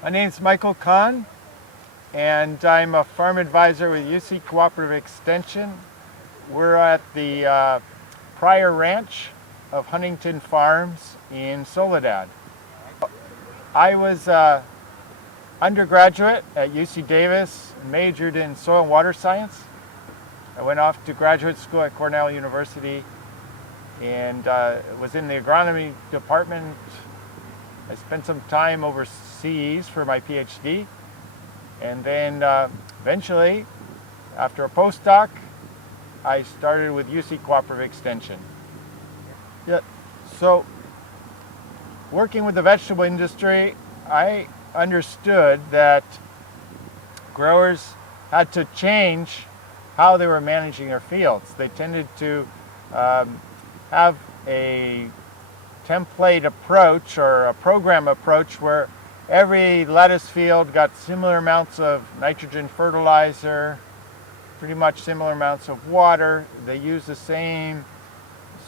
My name's Michael Cahn, and I'm a farm advisor with UC Cooperative Extension. We're at the Pryor Ranch of Huntington Farms in Soledad. I was undergraduate at UC Davis, majored in soil and water science. I went off to graduate school at Cornell University and was in the agronomy department. I spent some time overseas for my PhD, and then eventually, after a postdoc, I started with UC Cooperative Extension. Yeah, so working with the vegetable industry, I understood that growers had to change how they were managing their fields. They tended to have a template approach or a program approach where every lettuce field got similar amounts of nitrogen fertilizer, pretty much similar amounts of water. They use the same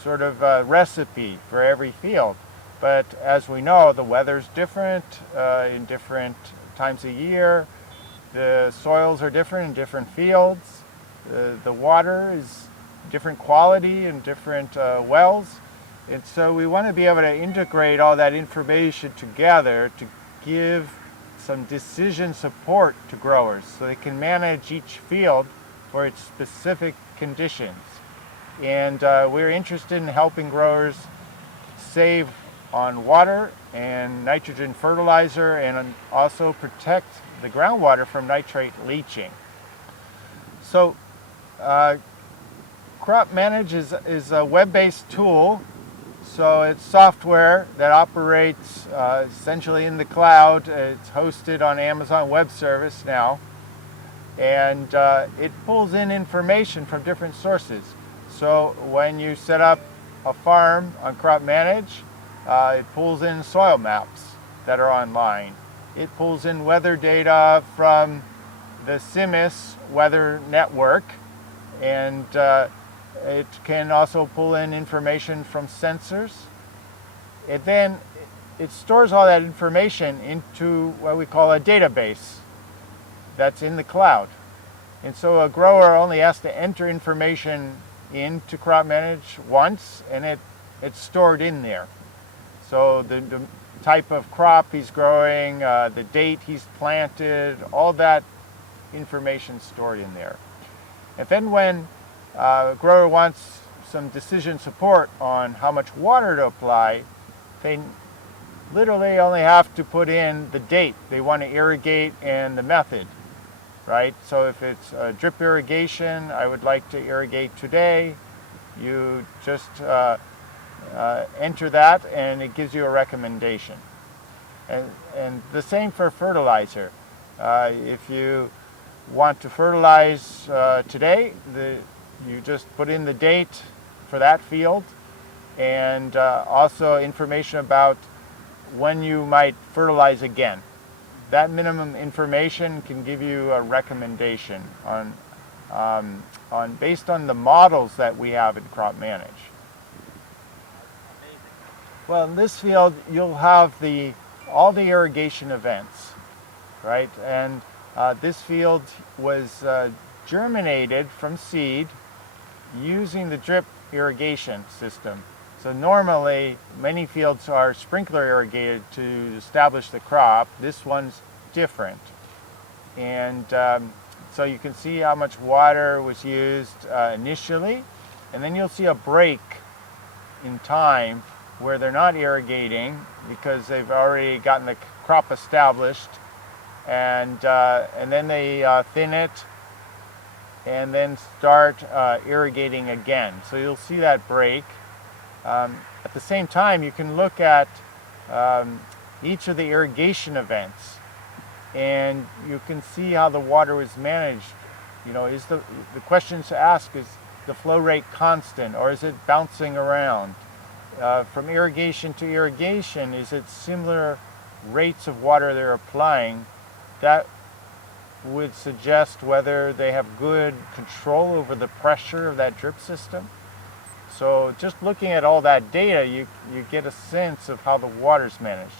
sort of recipe for every field. But as we know, the weather's different in different times of year. The soils are different in different fields. The water is different quality in different wells. And so we want to be able to integrate all that information together to give some decision support to growers so they can manage each field for its specific conditions. And we're interested in helping growers save on water and nitrogen fertilizer and also protect the groundwater from nitrate leaching. So Crop Manage is a web-based tool. So it's software that operates essentially in the cloud. It's hosted on Amazon Web Service now. And it pulls in information from different sources. So when you set up a farm on Crop Manage, it pulls in soil maps that are online. It pulls in weather data from the CIMIS weather network, and it can also pull in information from sensors. It stores all that information into what we call a database that's in the cloud. And so a grower only has to enter information into Crop Manage once, and it's stored in there. So the type of crop he's growing, the date he's planted, all that information stored in there. And then when a grower wants some decision support on how much water to apply, they literally only have to put in the date they want to irrigate and the method, right? So if it's drip irrigation, I would like to irrigate today, you just enter that and it gives you a recommendation. And the same for fertilizer. If you want to fertilize today, you just put in the date for that field and also information about when you might fertilize again. That minimum information can give you a recommendation based on the models that we have in Crop Manage. Well, in this field, you'll have all the irrigation events, right? And this field was germinated from seed using the drip irrigation system. So normally, many fields are sprinkler irrigated to establish the crop. This one's different. And so you can see how much water was used initially, and then you'll see a break in time where they're not irrigating because they've already gotten the crop established, and then they thin it and then start irrigating again. So you'll see that break. At the same time, you can look at each of the irrigation events, and you can see how the water was managed. You know, is the questions to ask, is the flow rate constant or is it bouncing around? From irrigation to irrigation, is it similar rates of water they're applying? That would suggest whether they have good control over the pressure of that drip system. So just looking at all that data, you get a sense of how the water's managed.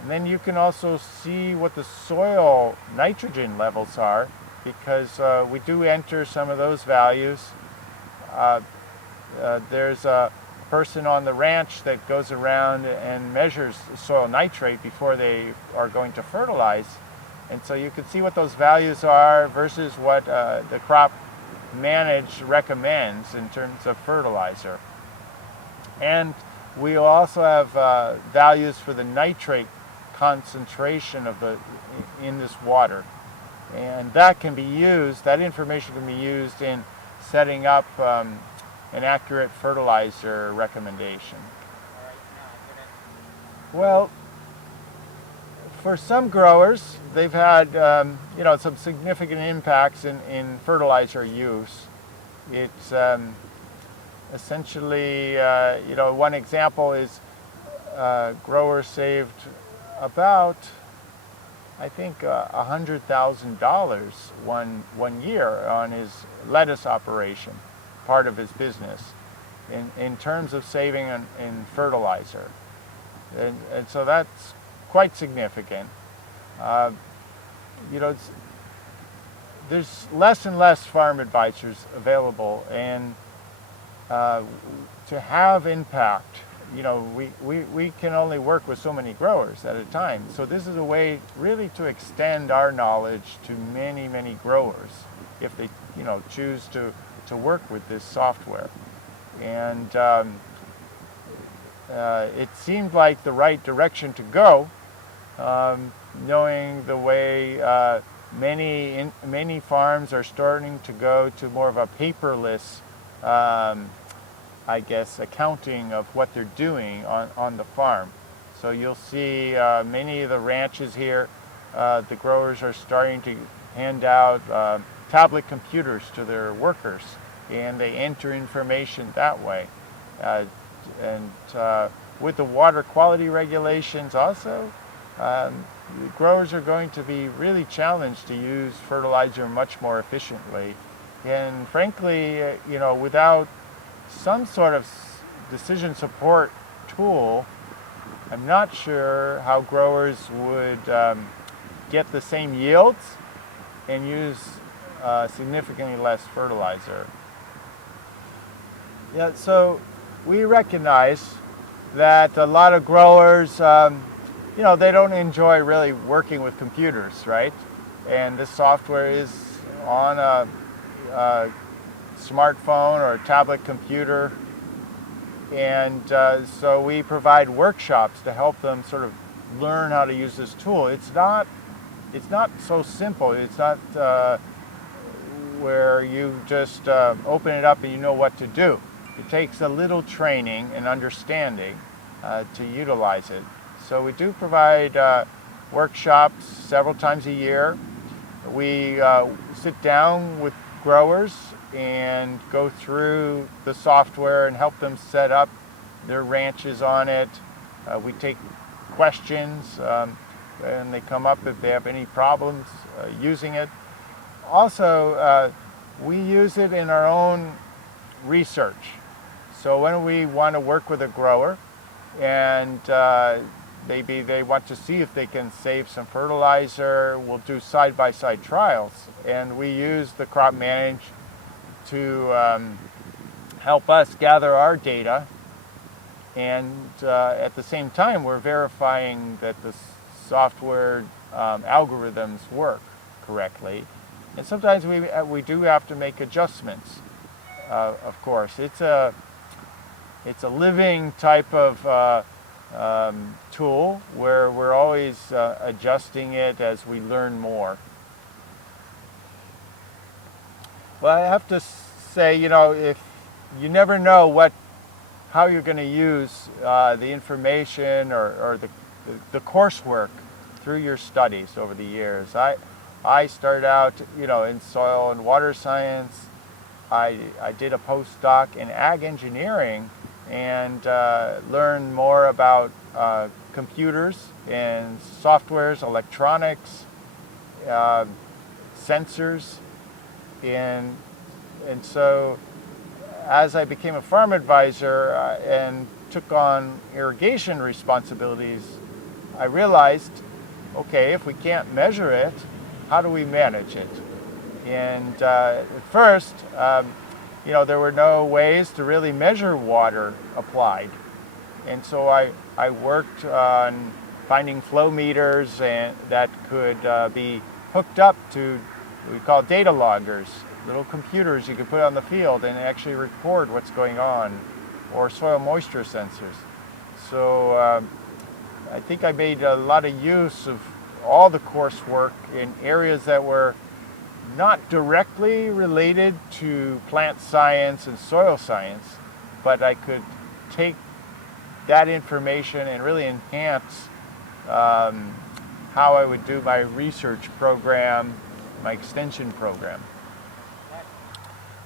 And then you can also see what the soil nitrogen levels are, because we do enter some of those values. There's a person on the ranch that goes around and measures soil nitrate before they are going to fertilize. And so you can see what those values are versus what the crop managed recommends in terms of fertilizer. And we also have values for the nitrate concentration in this water. And that can be used, that information can be used in setting up an accurate fertilizer recommendation. Well, for some growers, they've had some significant impacts in fertilizer use. It's essentially, one example is growers saved about, I think, $100,000 one year on his lettuce operation, part of his business, in terms of saving in fertilizer. And so that's quite significant. There's less and less farm advisors available, and to have impact, we can only work with so many growers at a time. So this is a way really to extend our knowledge to many, many growers if they, choose to work with this software. And it seemed like the right direction to go, knowing the way many farms are starting to go to more of a paperless accounting of what they're doing on the farm. So you'll see many of the ranches here, the growers are starting to hand out tablet computers to their workers, and they enter information that way. And with the water quality regulations also, growers are going to be really challenged to use fertilizer much more efficiently. And frankly, without some sort of decision support tool, I'm not sure how growers would get the same yields and use significantly less fertilizer. Yeah, so we recognize that a lot of growers, they don't enjoy really working with computers, right? And this software is on a smartphone or a tablet computer, and so we provide workshops to help them sort of learn how to use this tool. It's not so simple. It's not where you just open it up and you know what to do. It takes a little training and understanding to utilize it. So we do provide workshops several times a year. We sit down with growers and go through the software and help them set up their ranches on it. We take questions and they come up if they have any problems using it. Also, we use it in our own research. So when we want to work with a grower and maybe they want to see if they can save some fertilizer, we'll do side-by-side trials. And we use the Crop Manage to help us gather our data. And at the same time, we're verifying that the software algorithms work correctly. And sometimes we do have to make adjustments, of course. It's a living type of tool where we're always adjusting it as we learn more. Well, I have to say, if you never know how you're going to use the information or the coursework through your studies over the years. I started out, in soil and water science. I did a postdoc in ag engineering and learned more about computers and softwares, electronics, sensors, and so as I became a farm advisor and took on irrigation responsibilities, I realized, okay, if we can't measure it, how do we manage it? And at first, there were no ways to really measure water applied. And so I worked on finding flow meters that could be hooked up to what we call data loggers, little computers you could put on the field and actually record what's going on, or soil moisture sensors. So I think I made a lot of use of all the coursework in areas that were not directly related to plant science and soil science, but I could take that information and really enhance how I would do my research program, my extension program.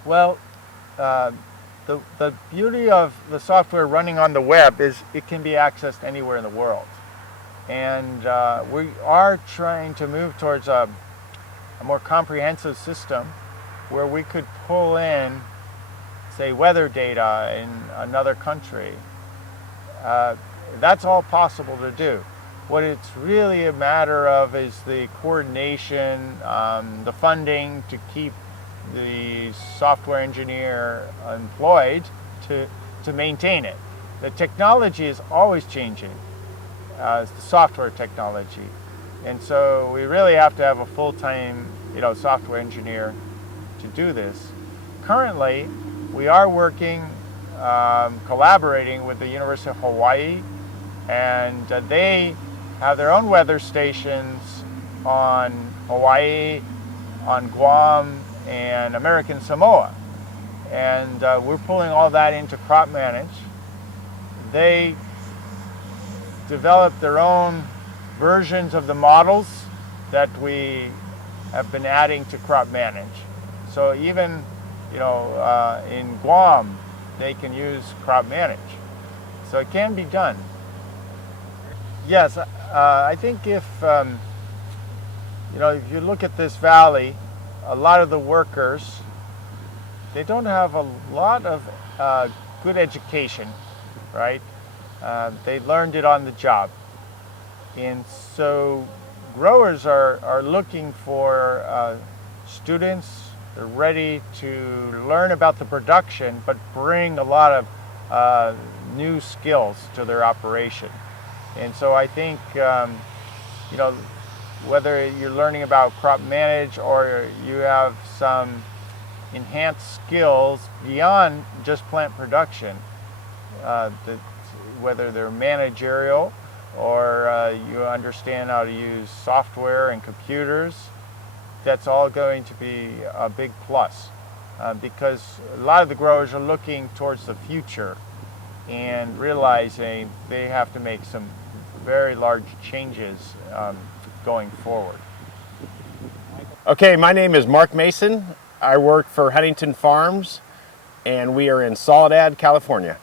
Well, the beauty of the software running on the web is it can be accessed anywhere in the world. And we are trying to move towards a more comprehensive system where we could pull in, say, weather data in another country. That's all possible to do. What it's really a matter of is the coordination, the funding to keep the software engineer employed to maintain it. The technology is always changing, the software technology. And so we really have to have a full-time, software engineer to do this. Currently, we are working, collaborating with the University of Hawaii, and they have their own weather stations on Hawaii, on Guam, and American Samoa. And we're pulling all that into Crop Manage. They developed their own versions of the models that we have been adding to Crop Manage. So even, in Guam, they can use Crop Manage. So it can be done. Yes, I think if you look at this valley, a lot of the workers, they don't have a lot of good education, right? They learned it on the job. And so growers are looking for students. They're ready to learn about the production, but bring a lot of new skills to their operation. And so I think, whether you're learning about Crop Manage or you have some enhanced skills beyond just plant production, whether they're managerial or you understand how to use software and computers, that's all going to be a big plus because a lot of the growers are looking towards the future and realizing they have to make some very large changes going forward. Okay, my name is Mark Mason. I work for Huntington Farms, and we are in Soledad, California.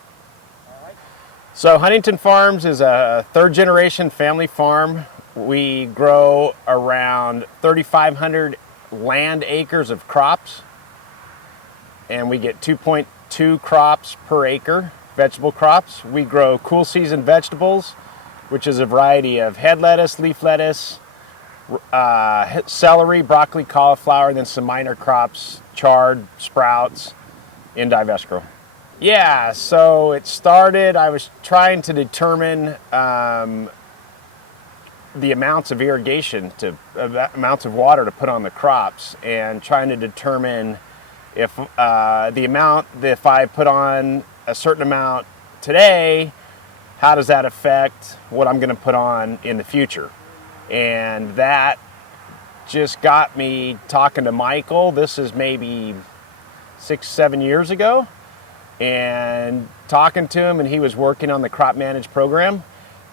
So Huntington Farms is a third-generation family farm. We grow around 3,500 land acres of crops, and we get 2.2 crops per acre, vegetable crops. We grow cool season vegetables, which is a variety of head lettuce, leaf lettuce, celery, broccoli, cauliflower, and then some minor crops, chard, sprouts, in divestral. Yeah, so it started, I was trying to determine the amounts of irrigation, amounts of water to put on the crops, and trying to determine if the amount, if I put on a certain amount today, how does that affect what I'm going to put on in the future? And that just got me talking to Michael. This is maybe 6-7 years ago, and talking to him, and he was working on the Crop Manage program,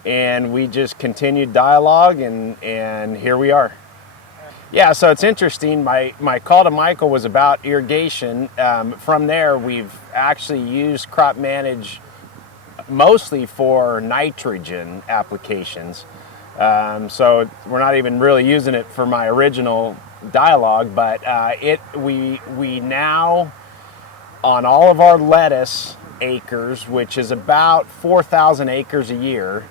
and we just continued dialogue, and here we are. Yeah, so it's interesting. My call to Michael was about irrigation. From there, we've actually used Crop Manage mostly for nitrogen applications. So we're not even really using it for my original dialogue, but we now, on all of our lettuce acres, which is about 4,000 acres a year,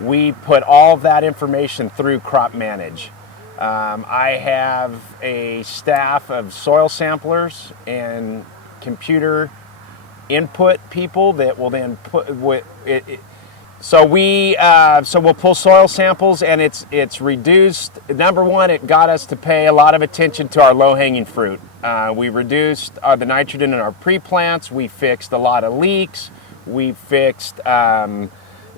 we put all of that information through Crop Manage. I have a staff of soil samplers and computer input people that will then put it. So we'll pull soil samples, and it's reduced. Number one, it got us to pay a lot of attention to our low-hanging fruit. We reduced the nitrogen in our pre-plants. We fixed a lot of leaks. We fixed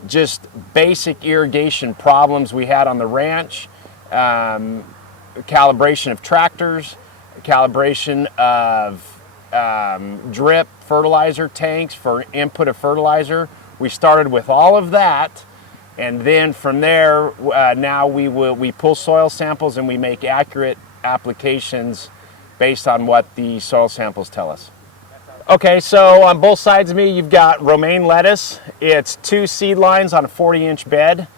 just basic irrigation problems we had on the ranch. Calibration of tractors, calibration of drip fertilizer tanks for input of fertilizer. We started with all of that, and then from there, now we pull soil samples and we make accurate applications based on what the soil samples tell us. Okay, so on both sides of me, you've got romaine lettuce. It's 2 seed lines on a 40-inch bed.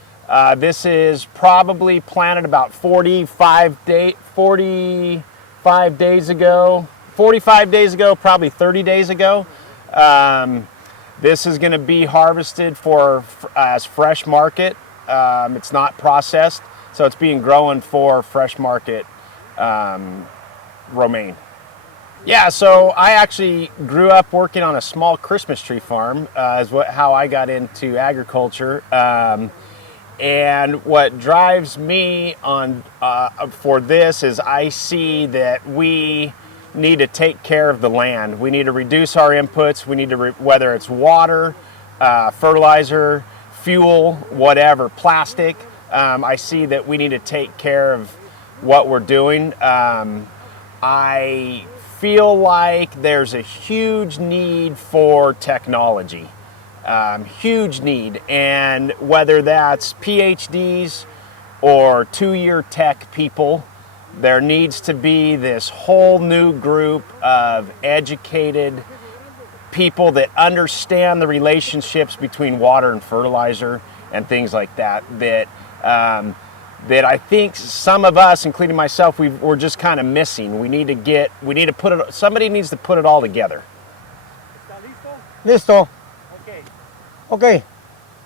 This is probably planted about 45 days ago, probably 30 days ago. This is going to be harvested as fresh market. It's not processed, so it's being grown for fresh market romaine. Yeah, so I actually grew up working on a small Christmas tree farm, how I got into agriculture. And what drives me on for this is I see that we need to take care of the land. We need to reduce our inputs. We need to, whether it's water, fertilizer, fuel, whatever, plastic. I see that we need to take care of what we're doing. I feel like there's a huge need for technology. Huge need, and whether that's PhDs or 2-year tech people, there needs to be this whole new group of educated people that understand the relationships between water and fertilizer and things like that. That I think some of us, including myself, we're just kind of missing. Somebody needs to put it all together. Listo. Ok,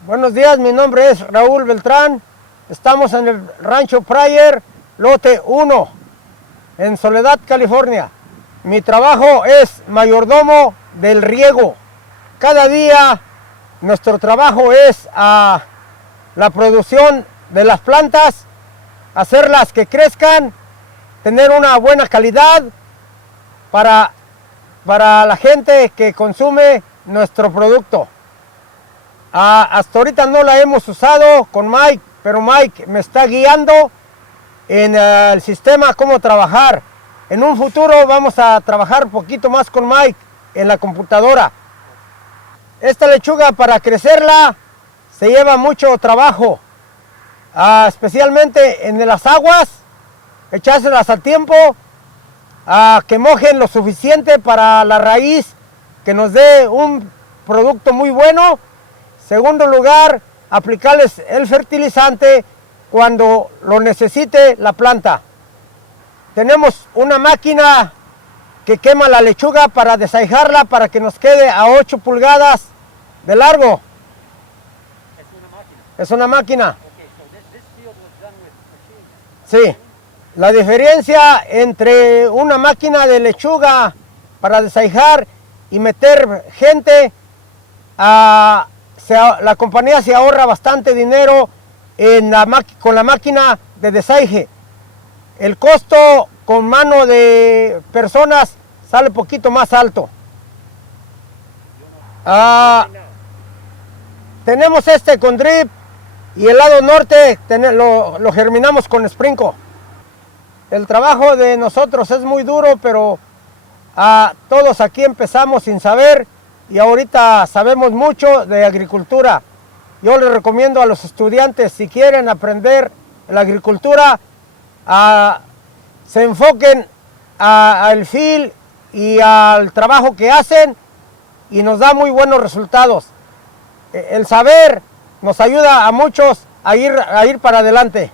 buenos días, mi nombre es Raúl Beltrán, estamos en el Rancho Pryor, lote 1, en Soledad, California. Mi trabajo es mayordomo del riego. Cada día nuestro trabajo es la producción de las plantas, hacerlas que crezcan, tener una buena calidad para la gente que consume nuestro producto. Hasta ahorita no la hemos usado con Mike, pero Mike me está guiando en el sistema cómo trabajar. En un futuro vamos a trabajar un poquito más con Mike en la computadora. Esta lechuga, para crecerla se lleva mucho trabajo, especialmente en las aguas, echárselas al tiempo, que mojen lo suficiente para la raíz, que nos dé un producto muy bueno. Segundo lugar, aplicarles el fertilizante cuando lo necesite la planta. Tenemos una máquina que quema la lechuga para desaijarla para que nos quede a 8 pulgadas de largo. Es una máquina. Sí. La diferencia entre una máquina de lechuga para desaijar y meter gente, la compañía se ahorra bastante dinero con la máquina de desaige. El costo con mano de personas sale un poquito más alto. Tenemos este con drip y el lado norte lo germinamos con sprinkle. El trabajo de nosotros es muy duro, pero todos aquí empezamos sin saber y ahorita sabemos mucho de agricultura. Yo les recomiendo a los estudiantes, si quieren aprender la agricultura, se enfoquen al field y al trabajo que hacen y nos da muy buenos resultados. El saber nos ayuda a muchos a ir para adelante.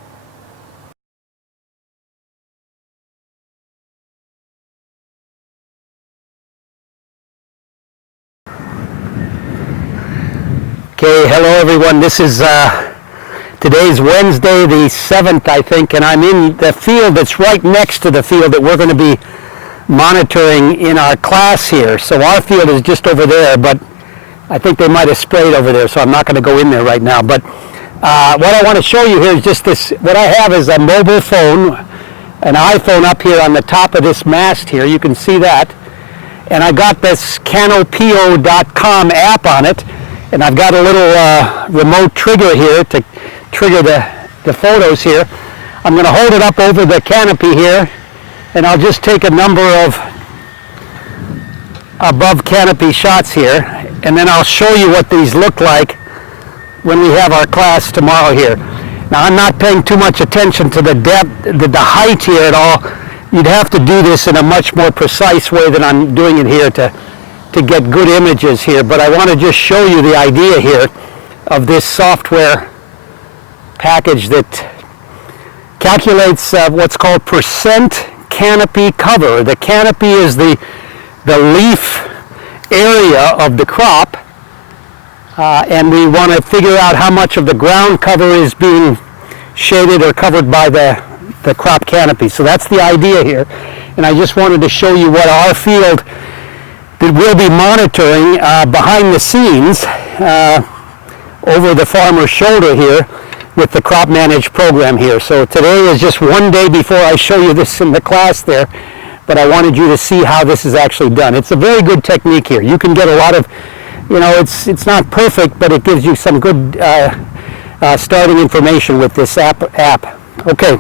Okay, hello everyone. This is Today's Wednesday the 7th, I think, and I'm in the field that's right next to the field that we're going to be monitoring in our class here. So our field is just over there, but I think they might have sprayed over there, so I'm not going to go in there right now. But what I want to show you here is just this. What I have is a mobile phone, an iPhone up here on the top of this mast here. You can see that. And I got this Canopio.com app on it, and I've got a little remote trigger here to trigger the photos here. I'm going to hold it up over the canopy here, and I'll just take a number of above canopy shots here, and then I'll show you what these look like when we have our class tomorrow here. Now, I'm not paying too much attention to the depth, the height here at all. You'd have to do this in a much more precise way than I'm doing it here to get good images here, but I want to just show you the idea here of this software package that calculates what's called percent canopy cover. The canopy is the leaf area of the crop, and we want to figure out how much of the ground cover is being shaded or covered by the crop canopy. So that's the idea here, and I just wanted to show you what our field that we'll be monitoring behind the scenes over the farmer's shoulder here with the Crop Manage program here. So today is just one day before I show you this in the class there, but I wanted you to see how this is actually done. It's a very good technique here. You can get a lot of, it's not perfect, but it gives you some good starting information with this app. Okay.